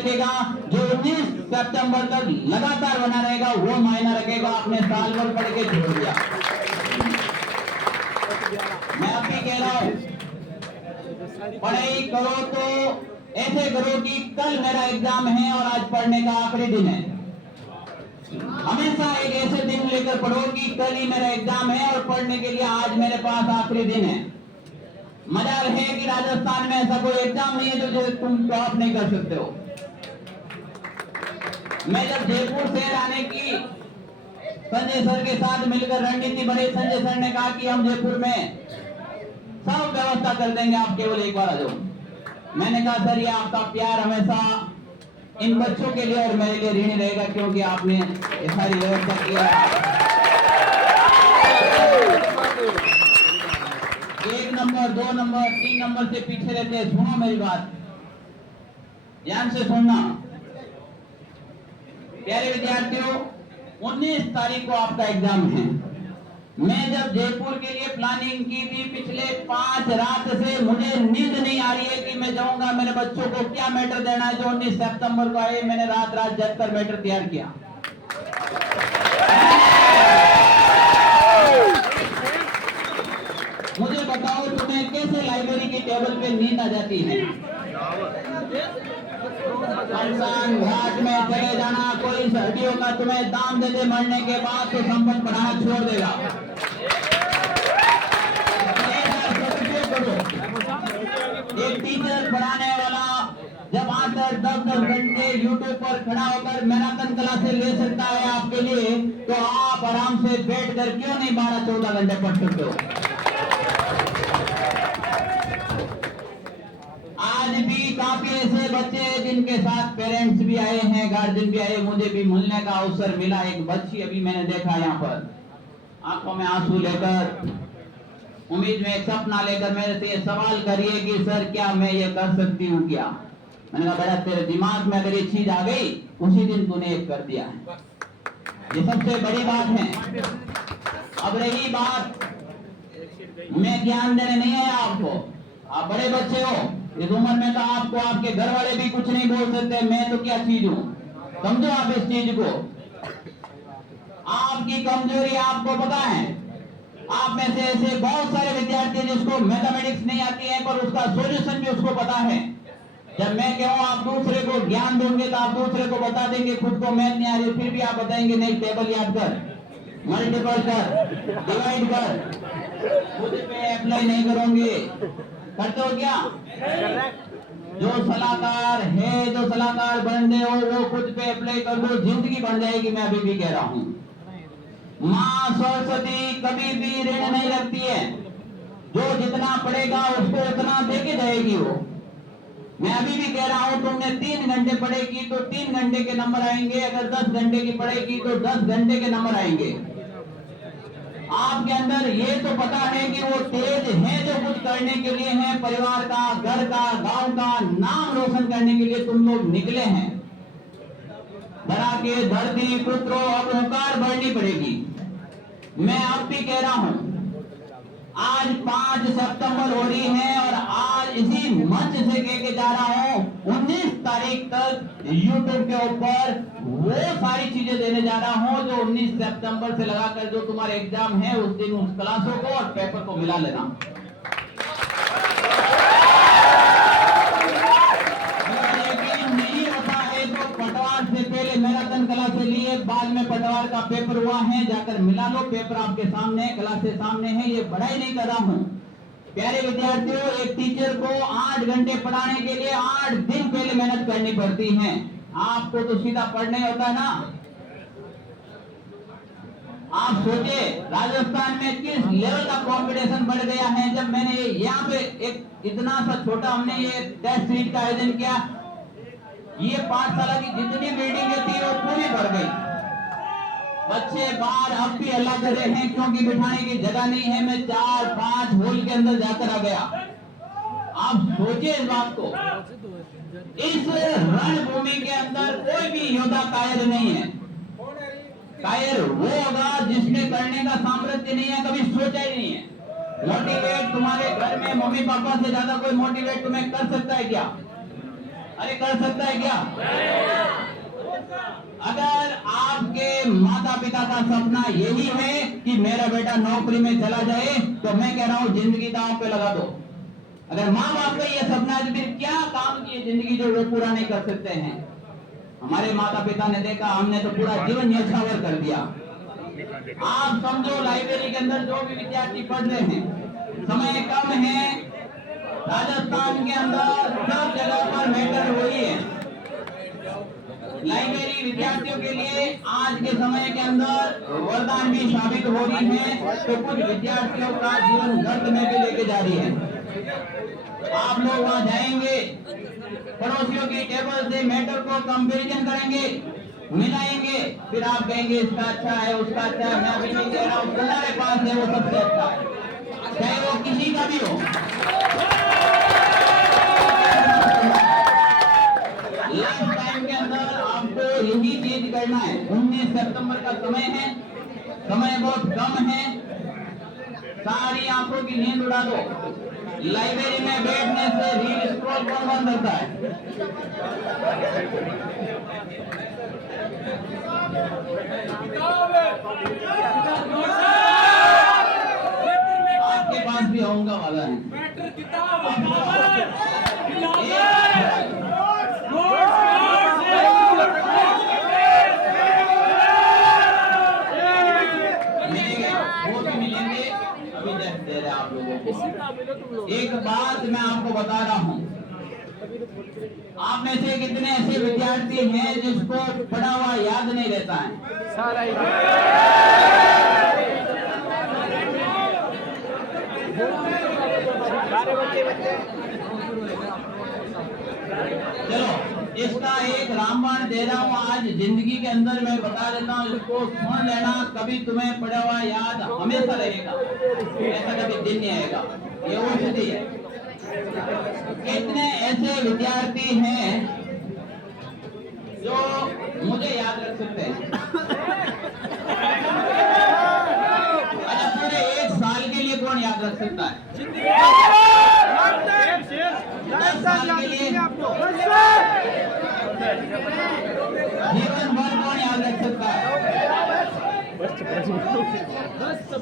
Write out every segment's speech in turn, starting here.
रखेगा, जो 19 सितंबर तक लगातार बना रहेगा वो मायना रखेगा। आपने साल भर पढ़ के छोड़ दिया। मैं अब भी कह रहा हूं, पढ़ाई करो तो ऐसे करो कि कल मेरा एग्जाम है और आज पढ़ने का आखिरी दिन है। हमेशा एक ऐसे दिन लेकर पढ़ो कि कल ही मेरा एग्जाम है और पढ़ने के लिए आज मेरे पास आखिरी दिन है। मजाल है कि राजस्थान में ऐसा कोई एग्जाम नहीं है जो तुम टॉप नहीं कर सकते हो। मैं जब जयपुर से आने की संजय सर के साथ मिलकर रणनीति बनी, संजय सर ने कहा कि हम जयपुर में सब व्यवस्था कर देंगे, आप केवल एक बार आ जाओ। मैंने कहा सर, ये आपका प्यार हमेशा इन बच्चों के लिए और मेरे लिए ऋणी रहेगा, क्योंकि आपने ये सारी व्यवस्था किया। 1 नंबर 2 नंबर 3 नंबर से पीछे रहते हैं। सुनो मेरी बात, ध्यान से सुनना। प्यारे विद्यार्थियों, 19 तारीख को आपका एग्जाम है। मैं जब जयपुर के लिए प्लानिंग की थी पिछले 5 रात से मुझे नींद नहीं आ रही है कि मैं जाऊंगा, मेरे बच्चों को क्या मैटर देना है जो 19 सितंबर को आए। मैंने रात रात जगकर मैटर तैयार किया। मुझे बताओ, तुम्हें कैसे लाइब्रेरी की टेबल पे नींद आ जाती है? शमशान घाट में चले जाना, कोई हड्डियों का तुम्हें दाम दे दे, मरने के बाद तो संपत्ति पढ़ाना छोड़ देगा। एक टीचर पढ़ाने वाला जब आकर 10-10 घंटे यूट्यूब पर खड़ा होकर मैराथन क्लासेस ले सकता है आपके लिए, तो आप आराम से बैठकर क्यों नहीं 12-14 घंटे पढ़ सकते हो? आज भी काफी ऐसे बच्चे हैं जिनके साथ पेरेंट्स भी आए हैं, गार्जियन भी आए। मुझे भी मिलने का अवसर मिला। एक बच्ची अभी मैंने देखा यहाँ पर आंखों में आंसू लेकर, उम्मीद में एक सपना लेकर मेरे से सवाल करिए कि सर क्या मैं ये कर सकती हूँ क्या? मैंने कहा बेटा, तेरे दिमाग में अगर ये चीज आ गई उसी दिन तूने एक कर दिया है। ये सबसे बड़ी बात है। अब रही बात, मैं ज्ञान देने नहीं आया आपको, आप बड़े बच्चे हो, इस उम्र में तो आपको आपके घर वाले भी कुछ नहीं बोल सकते। मैं तो क्या चीज हूँ, समझो आप इस चीज को। आपकी कमजोरी आपको पता है। आप में से ऐसे बहुत सारे विद्यार्थी जिसको मैथमेटिक्स नहीं आती है पर उसका सॉल्यूशन भी उसको पता है। जब मैं कहूँ आप दूसरे को ज्ञान दोगे तो आप दूसरे को बता देंगे। खुद को मैथ नहीं आ रही फिर भी आप बताएंगे नहीं, टेबल याद कर, मल्टीपल कर, डिवाइड कर। खुद पे अप्लाई नहीं करोगे, करते हो क्या? जो सलाहकार है, जो सलाहकार बन रहे हो, वो खुद पे अप्लाई कर दो, जिंदगी बन जाएगी। मैं अभी भी कह रहा हूँ, माँ सरस्वती कभी भी ऋण नहीं रखती है। जो जितना पढ़ेगा उसको उतना देके जाएगी वो। मैं अभी भी कह रहा हूँ, तुमने 3 घंटे पढ़ेगी तो 3 घंटे के नंबर आएंगे। अगर 10 घंटे की पढ़ेगी तो 10 घंटे के नंबर आएंगे। आपके अंदर ये तो पता है कि वो तेज है जो कुछ करने के लिए है, परिवार का, घर का, गांव का नाम रोशन करने के लिए तुम लोग निकले हैं। धरा के धरती पुत्रों, अब हुंकार बढ़नी पड़ेगी। मैं अब भी कह रहा हूं, आज 5 सितंबर हो रही है और आज इसी मंच से कह के जा रहा हूं, 19 तारीख तक यूट्यूब के ऊपर वो सारी चीजें देने जा रहा हूं जो 19 सितंबर से लगाकर जो तुम्हारे एग्जाम है उस दिन उस क्लासों को और पेपर को मिला लेना। मैराथन क्लासेस लिए, बाद में पटवार का पेपर हुआ है, जाकर मिला लो। पेपर आपके सामने, क्लासेस सामने है। ये पढ़ाई नहीं कर रहा हूं। प्यारे विद्यार्थियों, एक टीचर को 8 घंटे पढ़ाने के लिए 8 दिन पहले मेहनत करनी पड़ती है। आपको तो सीधा पढ़ना ही होता है ना। आप सोचे राजस्थान में किस लेवल का कंपटीशन बढ़ गया है। जब मैंने यहाँ पे एक इतना सा छोटा हमने ये टेस्ट सीरीज का आयोजन किया, ये पाठशाला की जितनी बिल्डिंगें थी वो पूरी भर गई। बच्चे बाहर अब भी हल्ला कर रहे हैं क्योंकि बिठाने की जगह नहीं है। मैं 4-5 हॉल के अंदर जाकर आ गया। आप सोचिए इस बात को। इस रणभूमि के अंदर कोई भी योद्धा कायर नहीं है। कायर वो होगा जिसने करने का सामर्थ्य नहीं है, कभी सोचा ही नहीं है। मोटिवेट तुम्हारे घर में मम्मी पापा से ज्यादा कोई मोटिवेट तुम्हें कर सकता है क्या? अरे कर सकता है क्या? अगर आपके माता पिता का सपना यही है कि मेरा बेटा नौकरी में चला जाए, तो मैं कह रहा हूं जिंदगी दांव पे लगा दो। अगर माँ बाप का ये सपना है तो फिर क्या काम किए जिंदगी जो वो पूरा नहीं कर सकते हैं? हमारे माता पिता ने देखा, हमने तो पूरा जीवन न्यौछावर कर दिया। आप समझो लाइब्रेरी के अंदर जो भी विद्यार्थी पढ़ रहे हैं, समय कम है, राजस्थान के अंदर सब जगह पर मैटर वही है। लाइब्रेरी विद्यार्थियों के लिए आज के समय के अंदर वरदान भी साबित हो रही है, तो कुछ विद्यार्थियों का जीवन गर्त में भी लेके जा रही है। आप लोग वहां जाएंगे, पड़ोसियों की टेबल से मैटर को कंपैरिजन करेंगे, मिलाएंगे, फिर आप कहेंगे इसका अच्छा है, उसका अच्छा है। मैं अभी नहीं कह रहा हूँ, तुम्हारे पास है वो सबसे अच्छा है, चाहे वो किसी का भी हो। लाइफ टाइम के अंदर आपको यही चीज करना है। 19 सितंबर का समय है, समय बहुत कम है, सारी आंखों की नींद उड़ा दो। लाइब्रेरी में बैठने से रील स्क्रॉल कौन बंद करता है? आपके पास भी होगा वाला है। वो भी मिलेंगे, अभी दे रहे आप लोगों को। एक बात मैं आपको बता रहा हूँ, आप में से कितने ऐसे विद्यार्थी हैं जिसको पढ़ा हुआ याद नहीं रहता है? सारा ही। चलो इसका एक रामबाण दे रहा हूँ आज जिंदगी के अंदर, मैं बता देता हूँ, इसको सुन लेना। कभी तुम्हें पढ़ा हुआ याद हमेशा रहेगा, ऐसा कभी दिन नहीं आएगा, ये औषधि है। कितने ऐसे विद्यार्थी हैं जो मुझे याद रख सकते हैं? अच्छा, पूरे 1 साल के लिए कौन याद रख सकता है? 10 साल के लिए, जीवन भर कौन याद रख सकता है?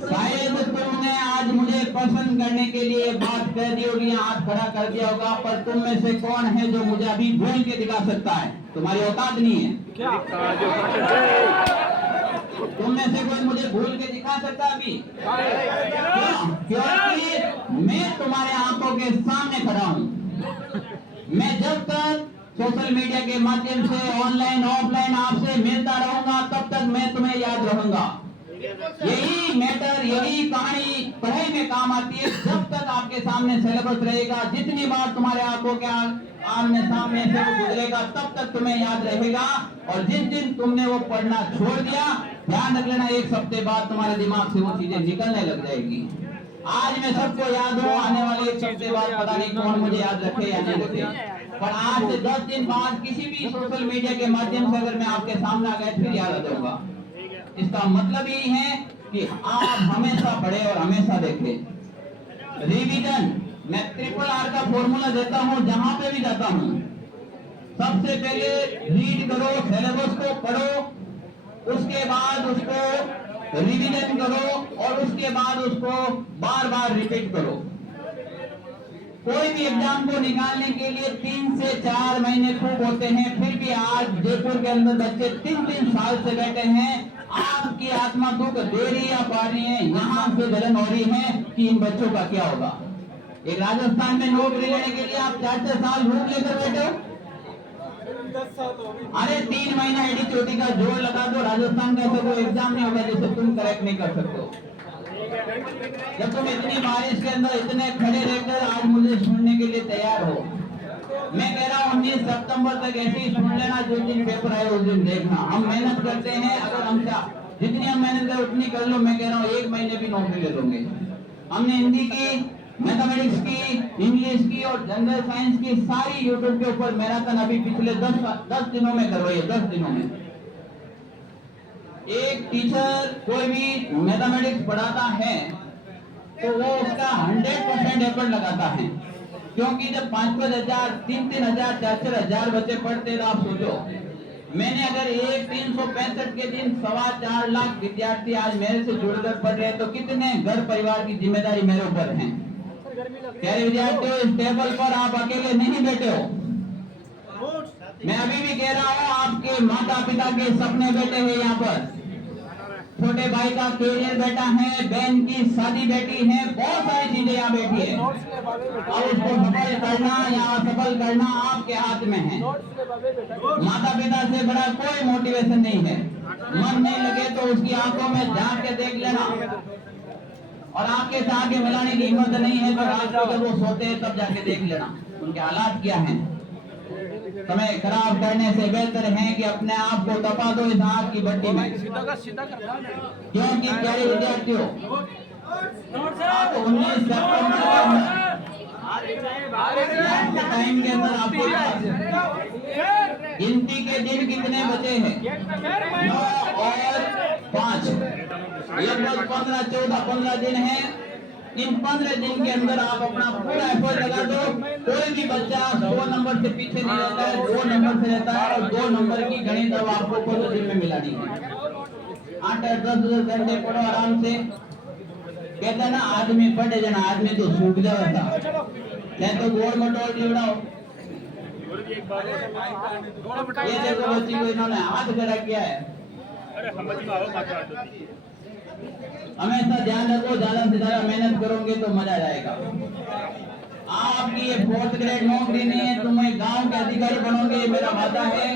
शायद तुमने आज मुझे पसंद करने के लिए बात कह दी होगी, हाथ खड़ा कर दिया होगा, पर तुम में से कौन है जो मुझे अभी भूल के दिखा सकता है? तुम्हारी औकात नहीं है क्या? तुम में से कोई मुझे भूल के दिखा सकता है अभी? क्यों? क्योंकि मैं तुम्हारे आंखों के सामने खड़ा हूं। मैं जब तक सोशल मीडिया के माध्यम से ऑनलाइन ऑफलाइन आपसे मिलता रहूंगा, तब तक मैं तुम्हें याद रहूंगा। यही मैटर, यही कहानी पढ़ाई में काम आती है। जब तक आपके सामने सिलेबस रहेगा, जितनी बार तुम्हारे आंखों के आमने सामने से वो गुजरेगा, तब तक तुम्हें याद रहेगा। और जिस दिन तुमने वो पढ़ना छोड़ दिया, ध्यान रख लेना, 1 हफ्ते बाद तुम्हारे दिमाग से वो चीजें निकलने लग जाएगी। आज मैं सबको याद हूँ, आने वाले 1 हफ्ते बाद पता नहीं कौन मुझे याद रखे या नहीं रखे, पर आज से 10 दिन बाद किसी भी सोशल मीडिया के माध्यम से अगर मैं आपके सामने आ गया, फिर याद आ जाऊंगा। इसका मतलब यही है कि आप हमेशा पढ़े और हमेशा देखें। रिवीजन, मैं RRR का फॉर्मूला देता हूं जहां पे भी जाता हूं। सबसे पहले रीड करो, सिलेबस को पढ़ो, उसके बाद उसको रिवीजन करो और उसके बाद उसको बार बार रिपीट करो। कोई भी एग्जाम को निकालने के लिए 3 से 4 महीने खूब होते हैं, फिर भी आज जयपुर के अंदर बच्चे 3-3 साल से बैठे हैं। आपकी आत्मा दुख दे रही या पा रही है, यहाँ से जलन हो रही है कि इन बच्चों का क्या होगा। एक राजस्थान में नौकरी लेने के लिए आप 4-4 साल रूप लेकर बैठे हो। अरे 3 महीना एडी चोटी का जोर लगा दो, राजस्थान का ऐसा कोई एग्जाम नहीं होगा जिसे तुम करेक्ट नहीं कर सकते हो। जब तुम इतनी बारिश के अंदर इतने खड़े रहकर आज मुझे सुनने के लिए तैयार हो, मैं कह रहा हूँ 19 सितंबर तक ऐसे ही सुन लेना, जिस दिन पेपर आए उस दिन देखना। हम मेहनत करते हैं, अगर हम जितनी हम मेहनत करें उतनी कर लो। मैं कह रहा हूँ 1 महीने भी नौकरी ले लोगे। हमने हिंदी की, मैथमेटिक्स की, इंग्लिश की और जनरल साइंस की सारी यूट्यूब के ऊपर मैराथन अभी पिछले 10 दिनों में करवाई है। 10 दिनों में एक टीचर कोई भी मैथमेटिक्स पढ़ाता है तो वो उसका 100% एफर्ट लगाता है। क्योंकि जब 5-5 हजार 3-3 हजार 4-4 हजार बच्चे पढ़ते तो आप सोचो, मैंने अगर एक 365 के दिन 4.25 लाख विद्यार्थी आज मेरे से जुड़कर पढ़ रहे हैं तो कितने घर परिवार की जिम्मेदारी मेरे ऊपर है। प्यारे विद्यार्थियों, इस टेबल पर आप अकेले नहीं बैठे हो। मैं अभी भी कह रहा हूँ, आपके माता पिता के सपने बैठे हैं यहाँ पर, छोटे भाई का कैरियर बैठा है, बहन की शादी बैठी है, बहुत सारी चीजें यहाँ बैठी है। और उसको सफल करना या असफल करना आपके हाथ में है। माता पिता से बड़ा कोई मोटिवेशन नहीं है। मन नहीं लगे तो उसकी आंखों में झांक के देख लेना, और आंखें से आंखें मिलाने की हिम्मत नहीं है तो रात को जब वो सोते हैं तब जाके देख लेना उनके हालात क्या हैं। समय खराब करने से बेहतर है कि अपने आप को तपा दो इस आग की भट्टी में। क्योंकि प्यारे विद्यार्थियों, आप 19 टाइम के अंदर आपको गिनती के दिन कितने बचे हैं? 9 और 5, लगभग 15 दिन है। इन 15 दिन के अंदर आप अपना पूरा एफर्ट लगा दो। कोई भी बच्चा 2 नंबर से पीछे नहीं रहता है, 2 नंबर से रहता है, और 2 नंबर की गणित अब आपको पूरे दिन में मिलानी है। 8-10 घंटे पढ़ो आराम से। कहते ना, आदमी पढ़े जना आदमी तो सूख जाता था, तो गोड़ मटोल जीवड़ाओ। ये देखो बच्ची को इन्होंने हाथ खड़ा किया है। हमेशा ध्यान रखो, ज्यादा से ज्यादा मेहनत करोगे तो मजा आएगा। आपकी ये 4th ग्रेड नौकरी नहीं है, तुम एक गांव के अधिकारी बनोगे, मेरा वादा है।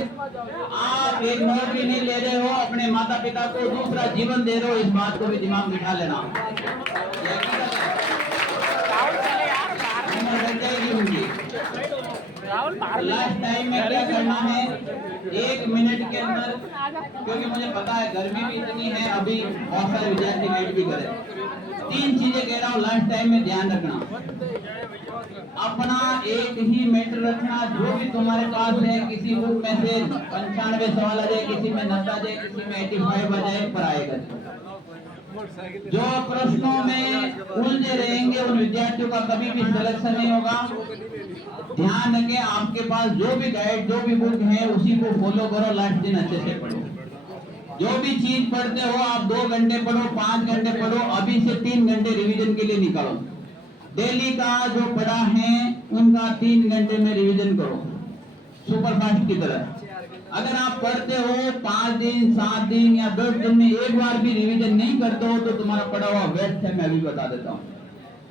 आप एक नौकरी नहीं ले रहे हो, अपने माता पिता को दूसरा जीवन दे रहे हो, इस बात को भी दिमाग में बिठा लेना। लास्ट टाइम में क्या करना है, 1 मिनट के अंदर, क्योंकि मुझे पता है गर्मी भी इतनी है, अभी बहुत सारे विद्यार्थी वेट भी करें। 3 चीजें कह रहा हूँ लास्ट टाइम में ध्यान रखना। अपना एक ही मैटर रखना, जो भी तुम्हारे पास है, किसी बुक में से 95 सवाल आ जाए, किसी में 90 आ जाए, किसी में 85 आ जाए, पर आएगा। जो प्रश्नों में उलझे रहेंगे उन विद्यार्थियों का कभी भी सिलेक्शन नहीं होगा। ध्यान रखें, आपके पास जो भी गाइड, जो भी बुक है, उसी को फॉलो करो। लास्ट दिन अच्छे से पढ़ो। जो भी चीज पढ़ते हो आप 2 घंटे पढ़ो, 5 घंटे पढ़ो, अभी से 3 घंटे रिवीजन के लिए निकालो। डेली का जो पढ़ा है उनका 3 घंटे में रिवीजन करो, सुपरफास्ट की तरह। अगर आप पढ़ते हो 5 दिन, 7 दिन या 10 दिन में एक बार भी रिवीजन नहीं करते हो तो तुम्हारा पढ़ा हुआ व्यर्थ है, मैं अभी बता देता हूँ।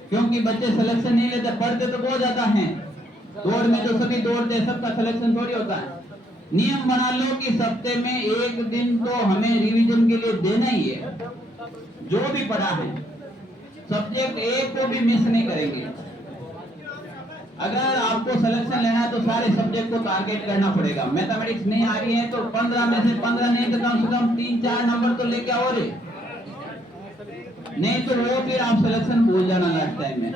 क्योंकि बच्चे सिलेक्शन नहीं लेते, पढ़ते तो बहुत ज्यादा हैं, दौड़ में तो सभी दौड़ते, सबका सिलेक्शन थोड़ी होता है। नियम बना लो कि सप्ते में 1 दिन तो हमें रिवीजन के लिए देना ही है। जो भी पढ़ा है सब्जेक्ट एक को भी मिस नहीं करेंगे। अगर आपको सिलेक्शन लेना है तो सारे सब्जेक्ट को टारगेट करना पड़ेगा। मैथमेटिक्स नहीं आ रही है तो 15 में से 15 नहीं तो कम से कम 3-4 नंबर तो लेके आओ रे, नहीं तो वो फिर आप सिलेक्शन भूल जाना लास्ट टाइम में।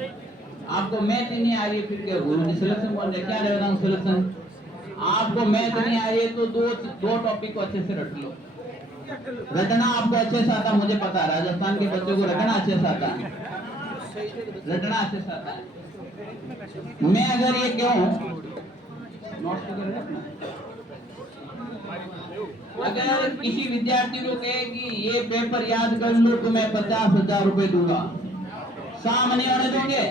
आपको मैथ ही नहीं आ रही है, फिर क्या गुरु जी सिलेक्शन बोल रहे, क्या रहेगा सिलेक्शन। आपको मैथ नहीं आ रही है तो दो टॉपिक को अच्छे से रट लो। रटना आपको अच्छे से आता, मुझे पता है, राजस्थान के बच्चों को रटना अच्छे से आता है, रटना अच्छे से आता है। मैं अगर ये कहूं, अगर किसी विद्यार्थी को कहे कि ये पेपर याद कर लो तो मैं 50,000 रुपए दूंगा, सामने आने दोगे?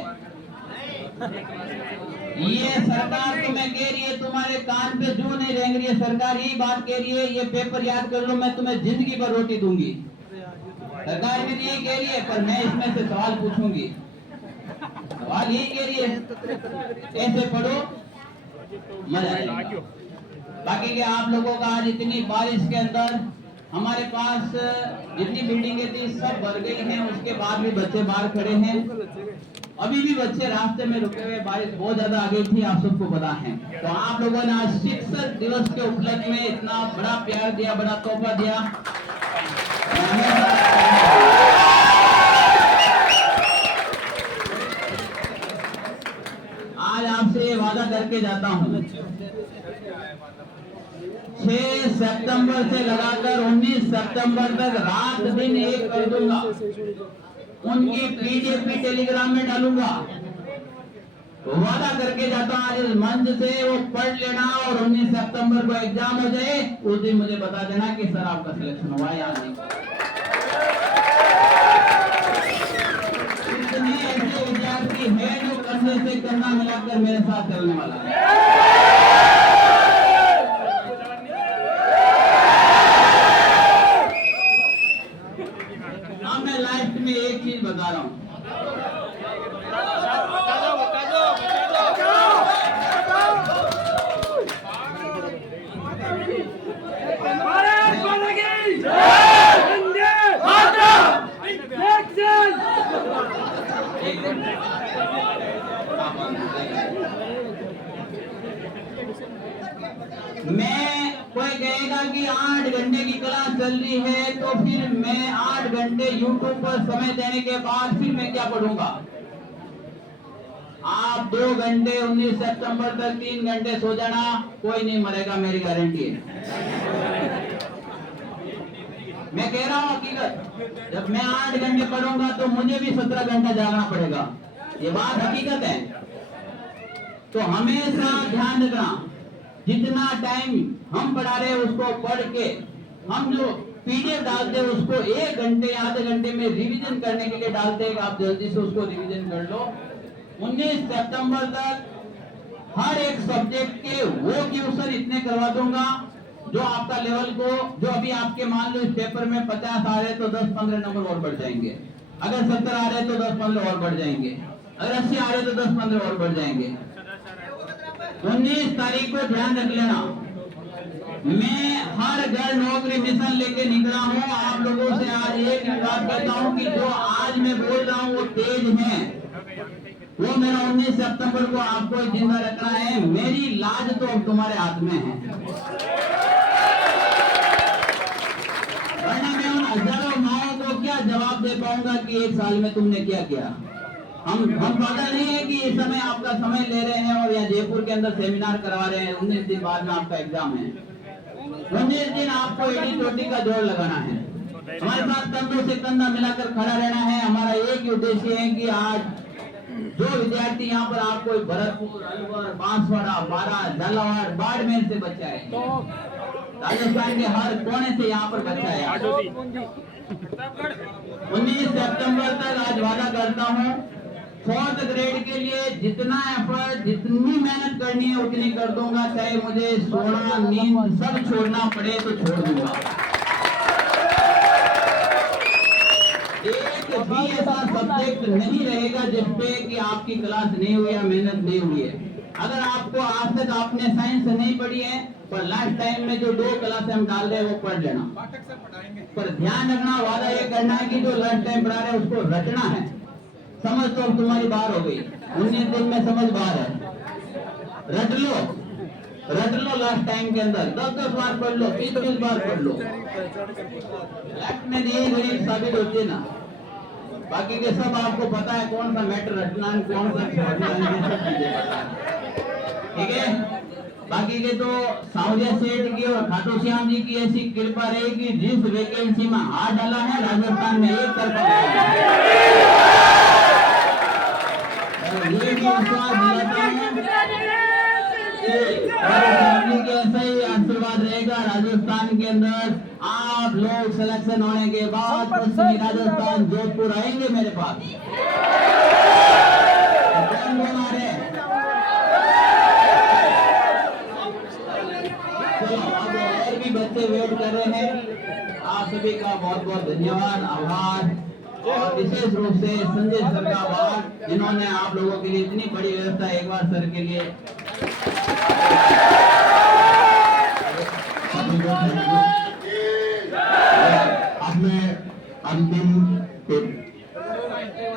ये सरकार तुम्हें कह रही है, तुम्हारे कान पे जू नहीं रेंग रही है, सरकार यही बात कह रही है, ये पेपर याद कर लो मैं तुम्हें जिंदगी भर रोटी दूंगी। सरकार भी यही कह रही है, पर मैं इसमें से सवाल पूछूंगी, सवाल यही कह रही है, ऐसे पढ़ो मजा आएगा। बाकी के आप लोगों का आज इतनी बारिश के अंदर हमारे पास जितनी बिल्डिंगें थी सब भर गई हैं, उसके बाद भी बच्चे बाहर खड़े हैं, अभी भी बच्चे रास्ते में रुके हुए, बारिश बहुत ज्यादा आ गई थी, आप सबको पता है। तो आप लोगों ने आज शिक्षक दिवस के उपलक्ष्य में इतना बड़ा प्यार दिया, बड़ा तोहफा दिया। आज आपसे ये वादा करके जाता हूँ, 6 सितंबर से लगाकर 19 सितंबर तक रात दिन एक कर दूंगा, उनकी पीडीएफ टेलीग्राम में डालूंगा। वादा करके जाता हूँ आज इस मंच से, वो पढ़ लेना और 19 सितंबर को एग्जाम हो जाए, उस दिन मुझे बता देना कि सर आपका सिलेक्शन हुआ या नहीं। इतने ऐसे विद्यार्थी हैं जो कंधे से कंधा मिलाकर मेरे साथ चलने वाला है। अब मैं लास्ट में एक चीज बता रहा हूँ, मैं कोई कहेगा कि 8 घंटे की क्लास चल रही है तो फिर मैं 8 घंटे यूट्यूब पर समय देने के बाद फिर मैं क्या पढ़ूंगा। आप 2 घंटे 19 सितंबर तक 3 घंटे सो जाना, कोई नहीं मरेगा, मेरी गारंटी है। मैं कह रहा हूँ हकीकत, जब मैं 8 घंटे पढ़ूंगा तो मुझे भी 17 घंटा जागना पड़ेगा, ये बात हकीकत है। तो हमेशा ध्यान रखना, जितना टाइम हम पढ़ा रहे हैं उसको पढ़ के हम जो पीडीएफ डालते हैं उसको 1 घंटे आधे घंटे में रिवीजन करने के लिए डालते हैं। आप जल्दी से उसको रिवीजन कर लो। 19 सितंबर तक हर एक सब्जेक्ट के वो क्वेश्चन इतने करवा दूंगा जो आपका लेवल को, जो अभी आपके मान लो इस पेपर में 50 आ रहे तो 10-15 नंबर और बढ़ जाएंगे, अगर 70 आ रहे तो 10-15 और बढ़ जाएंगे, अगर 80 आ रहे तो 10-15 और बढ़ जाएंगे। 19 तारीख को ध्यान रख लेना, मैं हर घर नौकरी मिशन लेके निकला हूँ। आप लोगों से आज एक बात कहता हूँ कि जो आज मैं बोल रहा हूँ वो तेज है, वो मेरा 19 सितंबर को आपको जिंदा रखना है। मेरी लाज तो अब तुम्हारे हाथ में है, वरना मैं उन हजारों माओं को क्या जवाब दे पाऊंगा कि 1 साल में तुमने क्या किया। हम पागल नहीं है कि इस समय आपका समय ले रहे हैं और यहाँ जयपुर के अंदर सेमिनार करवा रहे हैं। 19 दिन बाद में आपका एग्जाम है, 19 दिन आपको एडी चोटी का जोड़ लगाना है, हमारे पास कंधों से कंधा मिलाकर खड़ा रहना है। हमारा एक ही उद्देश्य है कि आज जो विद्यार्थी यहाँ पर आपको भरतपुर, अलवर, बांसवाड़ा, बारा, झालावाड़, बाड़मेर से बच्चा है, राजस्थान के हर कोने से यहाँ पर बच्चा है। 19 सितंबर तक आज वादा करता हूँ 4th ग्रेड के लिए जितना एफर्ट, जितनी मेहनत करनी है उतनी कर दूंगा, चाहे मुझे सोना नींद सब छोड़ना पड़े तो छोड़ दूंगा। एक भी ऐसा सब्जेक्ट नहीं रहेगा जिसपे कि आपकी क्लास नहीं हुई या मेहनत नहीं हुई है। अगर आपको आज तक आपने साइंस नहीं पढ़ी है पर लास्ट टाइम में जो 2 क्लास हम डाल रहे हैं वो पढ़ लेना, पर ध्यान रखना, वादा ये करना है कि जो लास्ट टाइम पढ़ा रहे हैं उसको रटना है। समझ तो तुम्हारी बाहर हो गई, 19 दिन में समझ बाहर है, रट लो लास्ट टाइम के अंदर 10-10 बार पढ़ लो, 20-20 बार पढ़ लो। लेफ्ट में यही गरीब साबित होती है ना, बाकी के सब आपको पता है कौन सा मैटर रटना है, कौन सा छोड़ना है, ये सब चीजें पता है, ठीक है। बाकी के तो सावरिया सेठ की और खाटू श्याम जी की ऐसी कृपा रहेगी, जिस वैकेंसी में हाथ डाला है राजस्थान में एक तरफा ऐसा ही आशीर्वाद रहेगा राजस्थान के अंदर। आप लोग सिलेक्शन होने के बाद पश्चिमी राजस्थान जोधपुर आएंगे मेरे पास, और भी बच्चे वेट कर रहे हैं। आप सभी का बहुत बहुत धन्यवाद, आभार, और विशेष रूप से संजय सर का आभार जिन्होंने आप लोगों के लिए इतनी बड़ी व्यवस्था, एक बार सर के लिए अपने अंतिम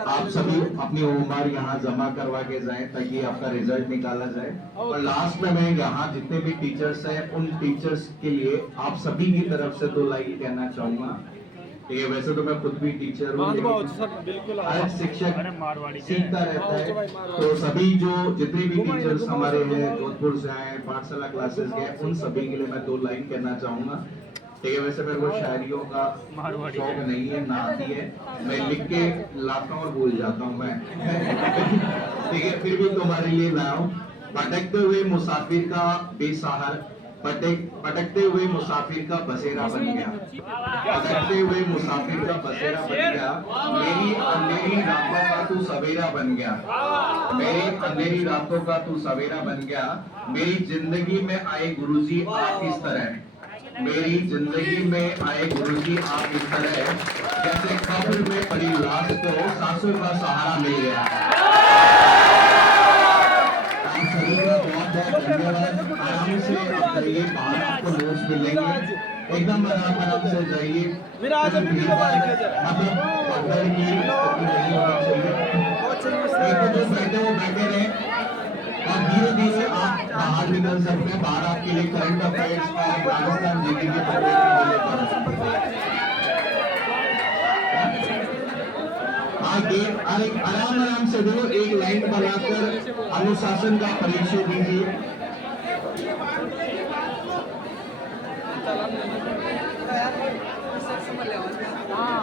आप सभी अपनी उम्र यहाँ जमा करवा के जाएं ताकि आपका रिजल्ट निकाला जाए। और लास्ट में मैं यहाँ जितने भी टीचर्स हैं उन टीचर्स के लिए आप सभी की तरफ से 2 लाइन कहना चाहूंगा। ठीक है, वैसे तो मैं खुद भी टीचर हूँ, हर शिक्षक सीखता रहता है, तो सभी जो जितने भी टीचर्स हमारे हैं जोधपुर से आए, पाठशाला क्लासेस गए, उन सभी के लिए मैं 2 लाइन कहना चाहूंगा। ठीक है, वैसे मेरे को शायरियों का शौक नहीं है, ना आती है, मैं लिख के लाता हूँ और भूल जाता हूँ मैं। ठीक है, फिर भी तुम्हारे लिए लाया हूँ। भटकते हुए मुसाफिर का बेसहार, भटकते हुए मुसाफिर का बसेरा बन गया, भटकते हुए मुसाफिर का बसेरा बन गया, मेरी अंधेरी रातों का तू सवेरा बन गया, मेरी अंधेरी रातों का तू सवेरा बन गया, मेरी जिंदगी में आए गुरुजी आप इस तरह, मेरी जिंदगी में आए गुरुजी आप इस तरह, जैसे कब्र में पड़ी लाश को सांसों का सहारा मिल गया। आप सभी का बहुत बहुत धन्यवाद। आराम से आप जाइए, बाहर आपको नोट्स मिलेंगे, एकदम आराम से जाइए। मेरा आज अभी वीडियो बाहर किया जाए। मतलब पकड़ की नहीं होनी चाहिए, एक तो जो बैठे वो बैठे रहे और धीरे धीरे आप बाहर निकल सकते हैं। बाहर आपके लिए करंट अफेयर्स और राजस्थान जीके के प्रोग्राम आराम से दो, एक लाइन बनाकर अनुशासन का परिचय दीजिए। हाँ